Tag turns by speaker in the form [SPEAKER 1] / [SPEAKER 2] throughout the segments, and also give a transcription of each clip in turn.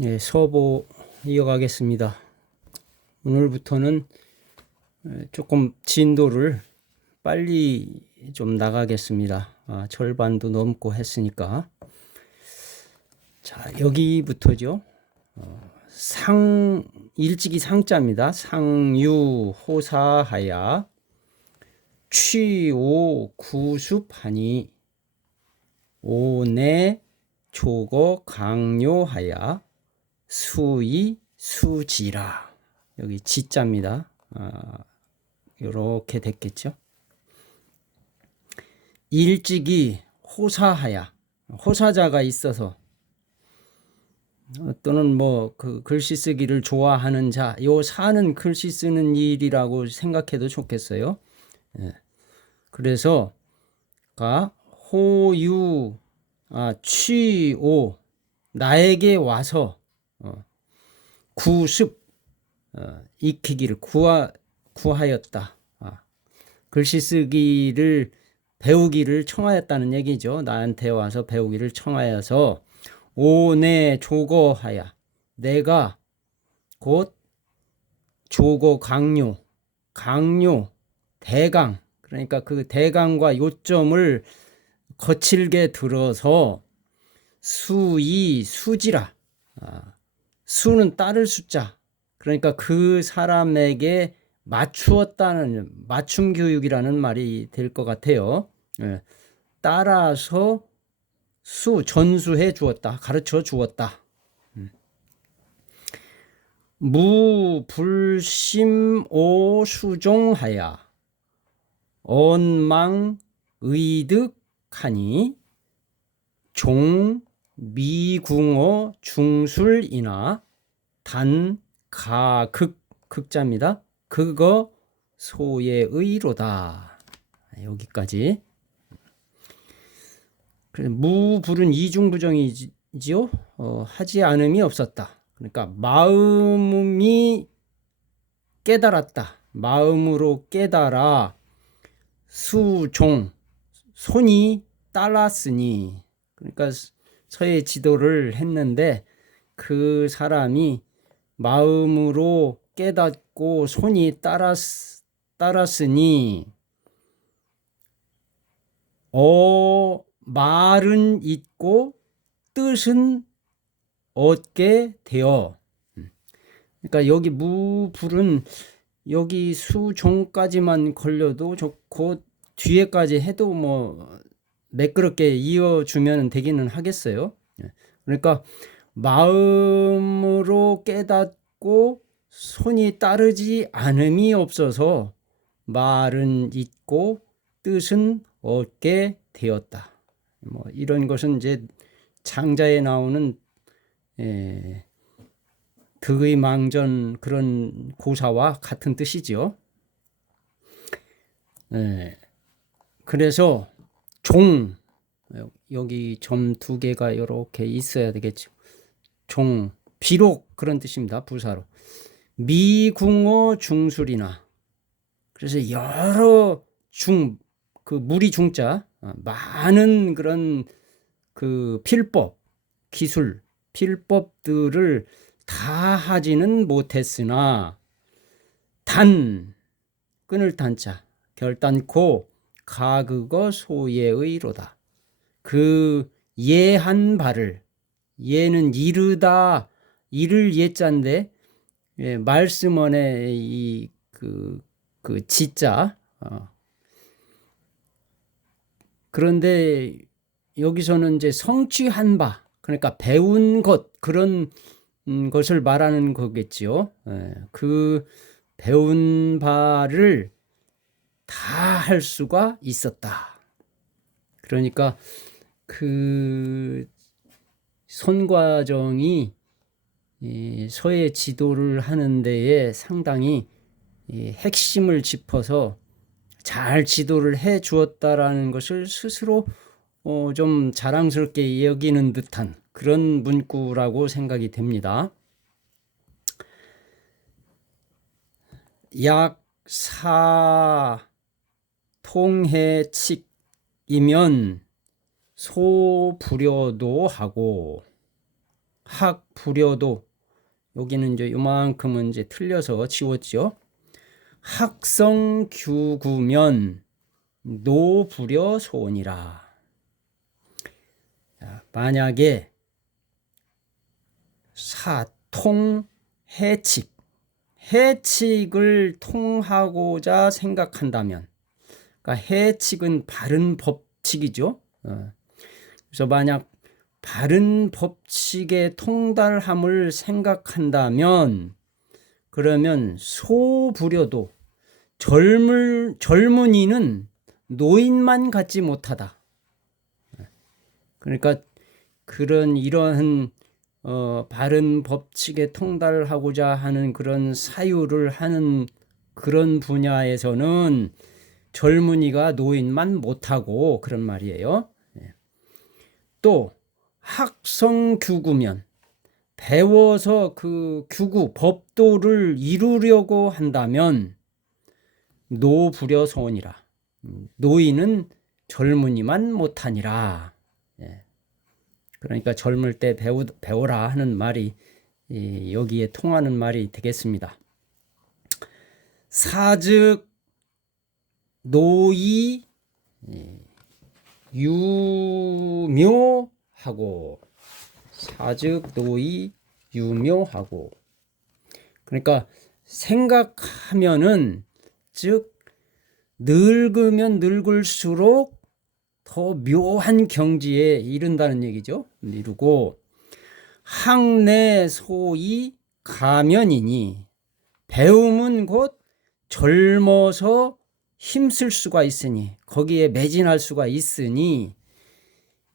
[SPEAKER 1] 네, 서보 이어가겠습니다. 오늘부터는 조금 진도를 빨리 좀 나가겠습니다. 아, 절반도 넘고 했으니까. 자, 여기부터죠. 어, 상, 일찍이 상자입니다. 상유, 호사하야, 취오, 구수하니, 오내, 조거, 강요하야, 수이, 수지라. 여기 지자입니다. 아, 이렇게 됐겠죠. 일찍이 호사하야, 호사자가 있어서 또는 뭐 그 글씨 쓰기를 좋아하는 자, 요 사는 글씨 쓰는 일이라고 생각해도 좋겠어요. 예. 그래서 가 호유 아 취오 나에게 와서 어, 구습 어, 익히기를 구하 구하였다. 아, 글씨 쓰기를 배우기를 청하였다는 얘기죠. 나한테 와서 배우기를 청하여서 오내 조거하야 내가 곧 조거 강요 강요 대강 그러니까 그 대강과 요점을 거칠게 들어서 수이 수지라 아, 수는 따를 숫자 그러니까 그 사람에게 맞추었다는 맞춤 교육이라는 말이 될 것 같아요. 예. 따라서 수 전수해 주었다. 가르쳐 주었다. 음. 무불심오 수종하야 언망 의득하니 종 미궁어 중술이나 단 가극 극자입니다. 그거 소의 의로다. 여기까지. 무불은 이중부정이지요. 어, 하지 않음이 없었다. 그러니까 마음이 깨달았다. 마음으로 깨달아 수종 손이 따랐으니 그러니까 서의 지도를 했는데 그 사람이 마음으로 깨닫고 손이 따랐, 따랐으니 어 말은 있고 뜻은 얻게 되어. 그러니까 여기 무불은 여기 수종까지만 걸려도 좋고 뒤에까지 해도 뭐 매끄럽게 이어주면 되기는 하겠어요. 그러니까 마음으로 깨닫고 손이 따르지 않음이 없어서 말은 있고 뜻은 얻게 되었다. 뭐 이런 것은 이제 장자에 나오는 에, 득의 망전 그런 고사와 같은 뜻이지요. 에, 그래서 종 여기 점 두 개가 이렇게 있어야 되겠죠. 종 비록 그런 뜻입니다. 부사로 미궁어 중술이나 그래서 여러 중 그 무리 중자 어, 많은 그런 그 필법 기술 필법들을 다 하지는 못했으나 단 끊을 단자 결단코 가그거 소예의로다 그 예한 바를 예는 이르다 이를 예자인데 예, 말씀원의 이그 그 지자 어. 그런데 여기서는 이제 성취한 바 그러니까 배운 것 그런 음, 것을 말하는 거겠지요. 예, 그 배운 바를 다 할 수가 있었다. 그러니까 그 손과정이 서예 지도를 하는 데에 상당히 핵심을 짚어서 잘 지도를 해 주었다라는 것을 스스로 어, 좀 자랑스럽게 여기는 듯한 그런 문구라고 생각이 됩니다. 약사 통해칙이면 소불여도 하고 불여도 여기는 이제 요만큼은 이제 틀려서 지웠죠. 학성 규구면 노불여 소원이라. 자, 만약에 사통 해칙 해칙을 통하고자 생각한다면 그러니까 해칙은 바른 법칙이죠. 어. 그래서 만약 바른 법칙에 통달함을 생각한다면 그러면 소부려도 젊을 젊은이는 노인만 갖지 못하다. 그러니까 그런 이러한 어, 바른 법칙에 통달하고자 하는 그런 사유를 하는 그런 분야에서는 젊은이가 노인만 못하고 그런 말이에요. 예. 또 학성 규구면 배워서 그 규구 법도를 이루려고 한다면 노부려 소원이라 음, 노인은 젊은이만 못하니라. 예. 그러니까 젊을 때 배우, 배워라 하는 말이 이, 여기에 통하는 말이 되겠습니다. 사즉 노이 예, 유묘하고 사즉 노이 유묘하고 그러니까 생각하면은 즉 늙으면 늙을수록 더 묘한 경지에 이른다는 얘기죠. 이루고 항내 소이 가면이니 배움은 곧 젊어서 힘쓸 수가 있으니 거기에 매진할 수가 있으니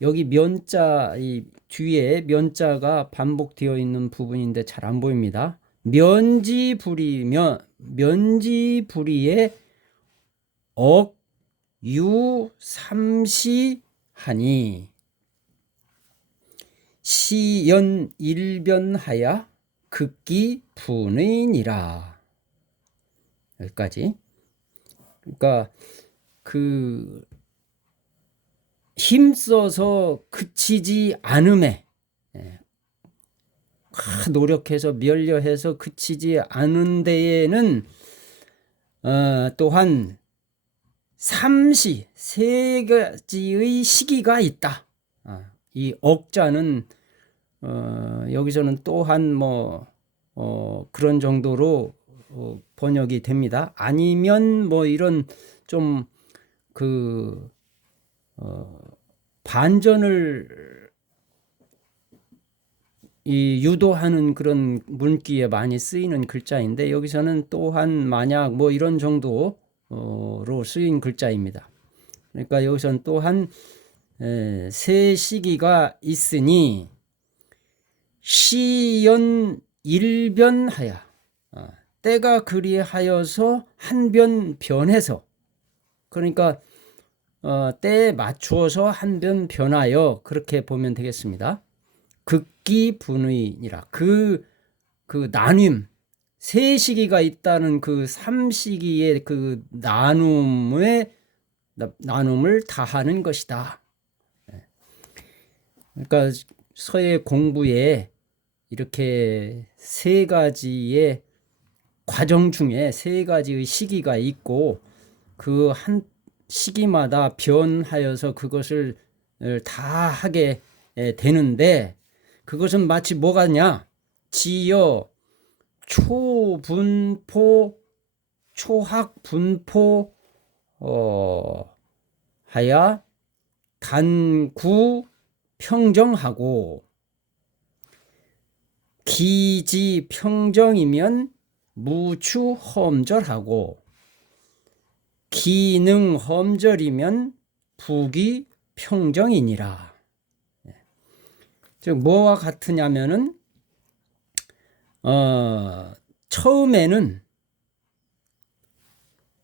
[SPEAKER 1] 여기 면자 이 뒤에 면자가 반복되어 있는 부분인데 잘 안 보입니다. 면지부리면 면지부리의 억 유삼시하니 시연 일변하야 극기 분의니라 여기까지 그러니까 그 힘써서 그치지 않음에 예, 노력해서 면려해서 그치지 않은 데에는 어, 또한 삼시 세 가지의 시기가 있다. 아, 이 억자는 어, 여기서는 또한 뭐 어, 그런 정도로 어, 번역이 됩니다. 아니면 뭐 이런 좀그 어, 반전을 이 유도하는 그런 문기에 많이 쓰이는 글자인데 여기서는 또한 만약 뭐 이런 정도 로 쓰인 글자입니다. 그러니까 여기서는 또한 세 시기가 있으니 시연 일변하여 아, 때가 그리하여서 한변 변해서 그러니까 어, 때에 맞추어서 한변 변하여 그렇게 보면 되겠습니다. 극기 분의니라 그, 그 나눔 세 시기가 있다는 그 삼시기의 그 나눔의 나눔을 다하는 것이다. 예. 그러니까 서예 공부에 이렇게 세 가지의 과정 중에 세 가지의 시기가 있고 그 한 시기마다 변하여서 그것을 다 하게 되는데 그것은 마치 뭐가냐? 지어 초분포 초학 분포 어 하야 단구 평정하고 기지 평정이면 무추 험절하고 기능 험절이면 부기 평정이니라. 예. 즉 뭐와 같으냐면은 어, 처음에는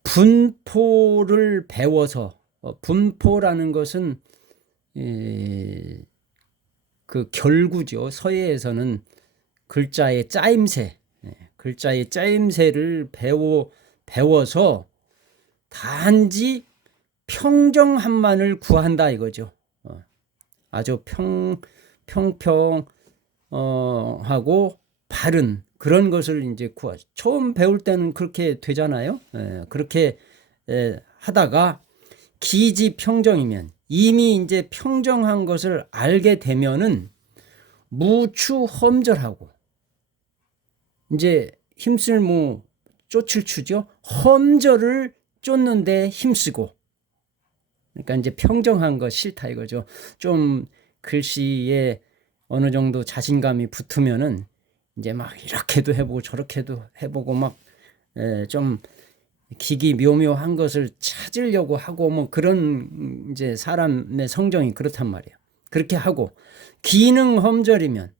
[SPEAKER 1] 분포를 배워서 어, 분포라는 것은 에, 그 결구죠. 서예에서는 글자의 짜임새, 예, 글자의 짜임새를 배워 배워서 단지 평정함만을 구한다 이거죠. 어, 아주 평 평평 어 하고 바른 그런 것을 이제 구하죠. 처음 배울 때는 그렇게 되잖아요. 예, 그렇게 예, 하다가 기지 평정이면 이미 이제 평정한 것을 알게 되면은 무추 험절하고 이제 힘쓸 무 쫓을 추죠. 험절을 쫓는데 힘쓰고 그러니까 이제 평정한 거 싫다 이거죠. 좀 글씨에 어느 정도 자신감이 붙으면은 이제 막 이렇게도 해보고 저렇게도 해보고 막좀 기기 묘묘한 것을 찾으려고 하고 뭐 그런 이제 사람의 성정이 그렇단 말이에요. 그렇게 하고 기능 험절이면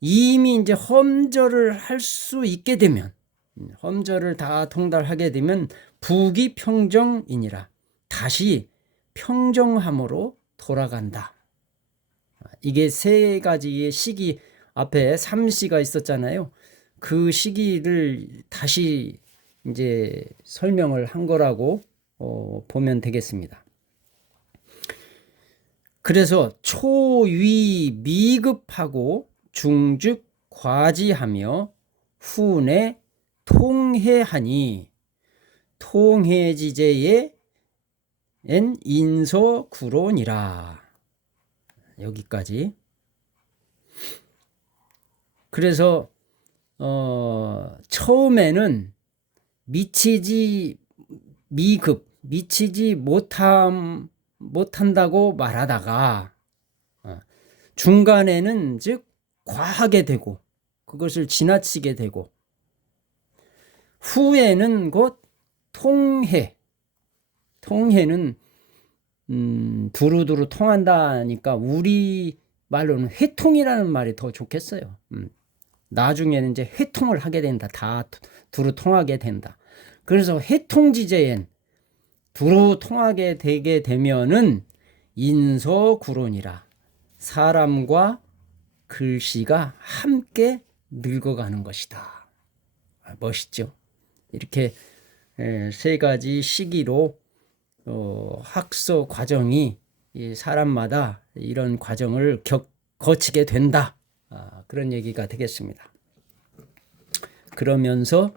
[SPEAKER 1] 이미 이제 험절을 할 수 있게 되면 험절을 다 통달하게 되면 부기 평정이니라 다시 평정함으로 돌아간다. 이게 세 가지의 시기 앞에 삼시가 있었잖아요. 그 시기를 다시 이제 설명을 한 거라고 어, 보면 되겠습니다. 그래서 초위 미급하고 중즉 과지하며 후내 통해하니 통해지제의 엔 인소구론이라. 여기까지. 그래서 어 처음에는 미치지 미급 미치지 못함 못한다고 말하다가 어, 중간에는 즉 과하게 되고 그것을 지나치게 되고 후에는 곧 통해 통해는 음, 두루두루 통한다니까 우리 말로는 회통이라는 말이 더 좋겠어요. 음. 나중에는 이제 회통을 하게 된다. 다 두루 통하게 된다. 그래서 회통지제엔 두루 통하게 되게 되면은 인서구론이라 사람과 글씨가 함께 늙어가는 것이다. 아, 멋있죠? 이렇게 세 가지 시기로 어, 학서 과정이 사람마다 이런 과정을 겪, 거치게 된다. 아, 그런 얘기가 되겠습니다. 그러면서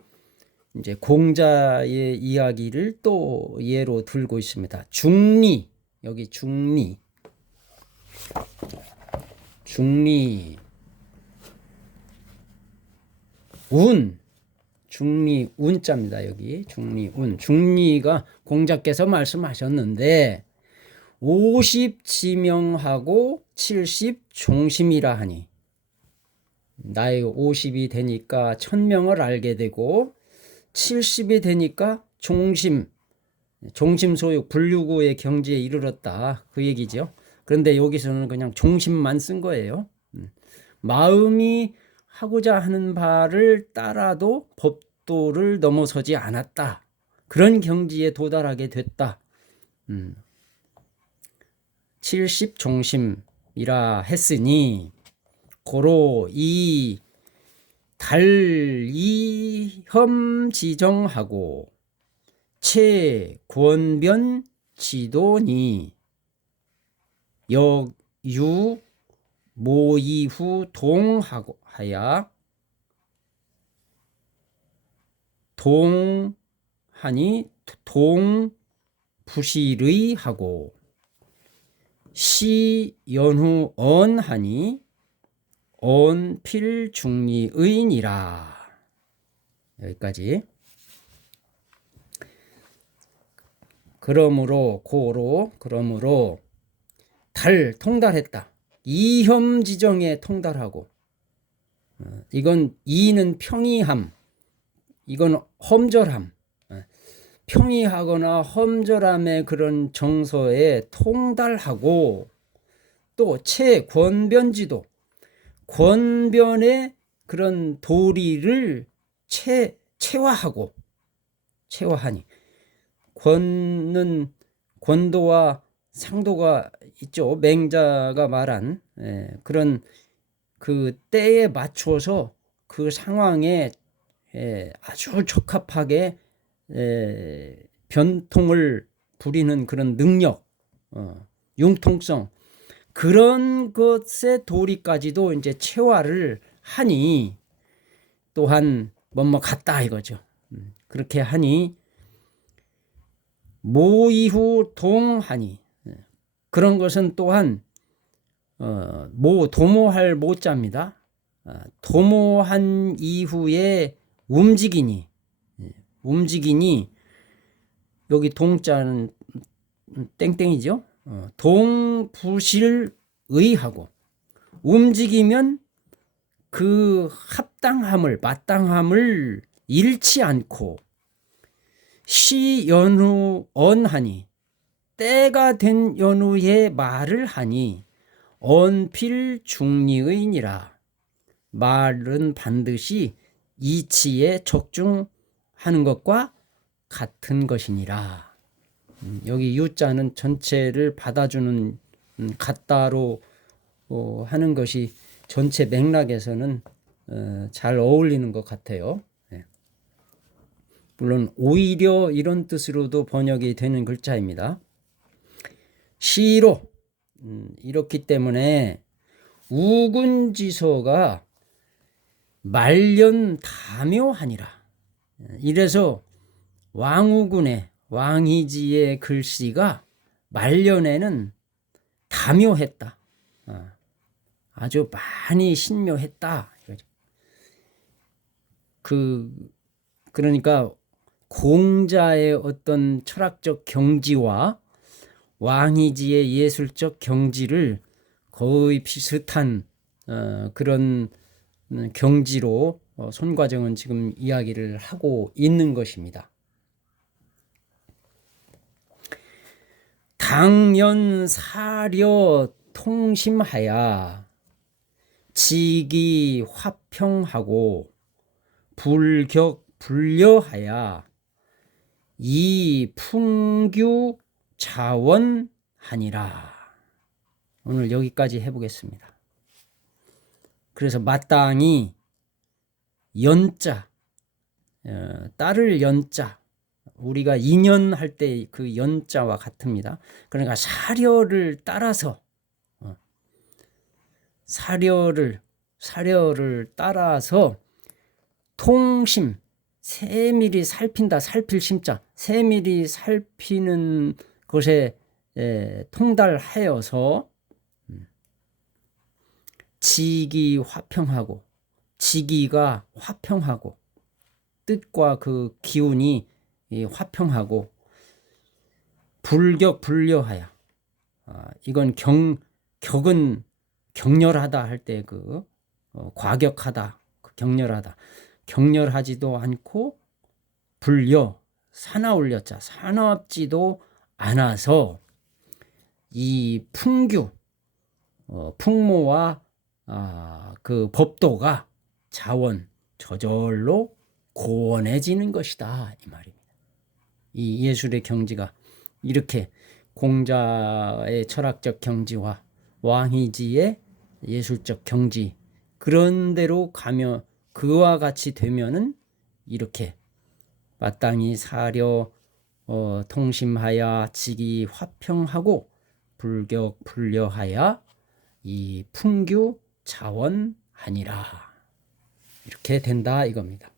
[SPEAKER 1] 이제 공자의 이야기를 또 예로 들고 있습니다. 중리 여기 중리 중리 운 중리 운자입니다. 여기 중리 운 중리가 공자께서 말씀하셨는데 50 지명하고 70 종심이라 하니 나이 50이 되니까 천명을 알게 되고 70이 되니까 종심 종심 소유 불류구의 경지에 이르렀다 그 얘기죠. 그런데 여기서는 그냥 종심만 쓴 거예요. 음. 마음이 하고자 하는 바를 따라도 법도를 넘어서지 않았다. 그런 경지에 도달하게 됐다. 음. 70 종심이라 했으니 고로 이 달이험 지정하고 최권변 지도니 역유 모이후 동하고 하야. 동하니 동부실의 하고. 시 연후 언하니 언필중리의인이라. 여기까지. 그러므로 고로 그러므로 달 통달했다. 이혐 지정에 통달하고 어, 이건 이는 평이함 이건 험절함 어, 평이하거나 험절함의 그런 정서에 통달하고 또 최권변지도 권변의 그런 도리를 채, 체화하고 체화하니 권는 권도와 상도가 있죠. 맹자가 말한 예, 그런 그 때에 맞춰서 그 상황에 예, 아주 적합하게 예, 변통을 부리는 그런 능력, 어, 융통성 그런 것의 도리까지도 이제 체화를 하니 또한 뭐뭐 같다 이거죠. 음, 그렇게 하니 모이후 동하니 예, 그런 것은 또한 어, 모 도모할 모자입니다. 아, 도모한 이후에 움직이니 예, 움직이니 여기 동자는 땡땡이죠. 어, 동부실 의하고 움직이면 그 합당함을 마땅함을 잃지 않고 시 연후 언하니 때가 된 연후에 말을 하니 언필 중리의니라 말은 반드시 이치에 적중하는 것과 같은 것이니라. 음, 여기 유자는 전체를 받아주는 음, 같다로 어, 하는 것이 전체 맥락에서는 어, 잘 어울리는 것 같아요. 예. 물론 오히려 이런 뜻으로도 번역이 되는 글자입니다. 시로 음, 이렇기 때문에 우군지서가 말년 다묘하니라. 이래서 왕우군의 왕이지의 글씨가 말년에는 다묘했다. 어, 아주 많이 신묘했다. 그 그러니까 공자의 어떤 철학적 경지와 왕이지의 예술적 경지를 거의 비슷한 어, 그런 경지로 어, 손과정은 지금 이야기를 하고 있는 것입니다. 당연 사려 통심하야 지기 화평하고 불격 불려하야 이 풍규 자원하니라. 오늘 여기까지 해보겠습니다. 그래서 마땅히 연자, 어, 딸을 연자, 우리가 인연 할 때 그 연자와 같습니다. 그러니까 사려를 따라서 어, 사려를 사려를 따라서 통심 세밀히 살핀다 살필 심자 세밀히 살피는 것에 에, 통달하여서 음, 지기 화평하고 지기가 화평하고 뜻과 그 기운이 화평하고 불격 불려하여 아, 이건 경 격은 격렬하다 할 때그 어, 과격하다 그 격렬하다. 격렬하지도 않고 불려 사나올렸자 사납지도 않아서 이 풍규 어, 풍모와 아, 그 법도가 자원 저절로 고원해지는 것이다 이 말입니다. 이 예술의 경지가 이렇게 공자의 철학적 경지와 왕희지의 예술적 경지 그런 대로 가며 그와 같이 되면은 이렇게 마땅히 사려 어, 통심하여 지기 화평하고 불격 불려하여 이 풍규 자원하니라 이렇게 된다 이겁니다.